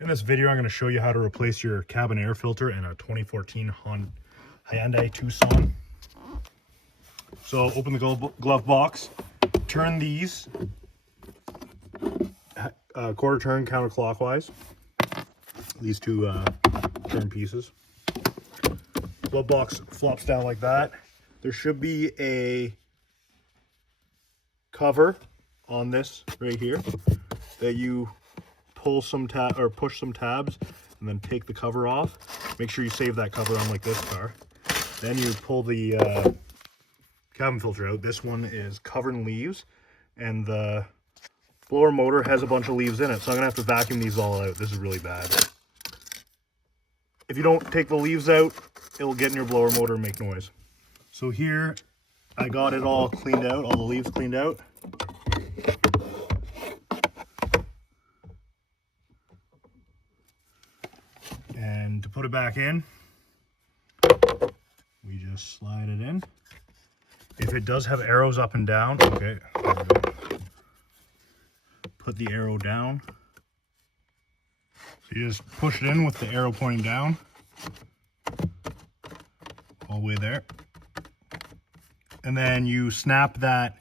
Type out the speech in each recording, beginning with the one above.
In this video, I'm going to show you how to replace your cabin air filter in a 2014 Hyundai Tucson. So open the glove box, turn these quarter turn counterclockwise, these two turn pieces. Glove box flops down like that. There should be a cover on this right here that you pull some tab or push some tabs and then take the cover off. Make sure you save that cover on like this car. Then you pull the cabin filter out. This one is covered in leaves and the blower motor has a bunch of leaves in it, so I'm gonna have to vacuum these all out. This is really bad. If you don't take the leaves out, it'll get in your blower motor and make noise. So here I got it all cleaned out, all the leaves cleaned out. And to put it back in, we just slide it in. If it does have arrows up and down, okay, put the arrow down. So you just push it in with the arrow pointing down, all the way there. And then you snap that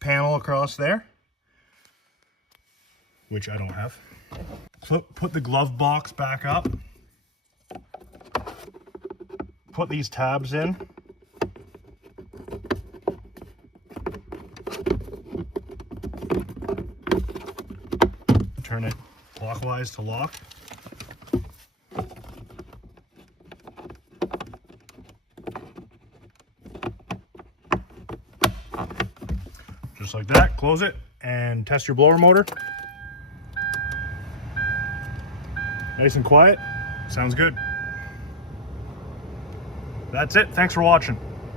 panel across there, which I don't have. Put the glove box back up. Put these tabs in. Turn it clockwise to lock. Just like that, close it and test your blower motor. Nice and quiet, sounds good. That's it, thanks for watching.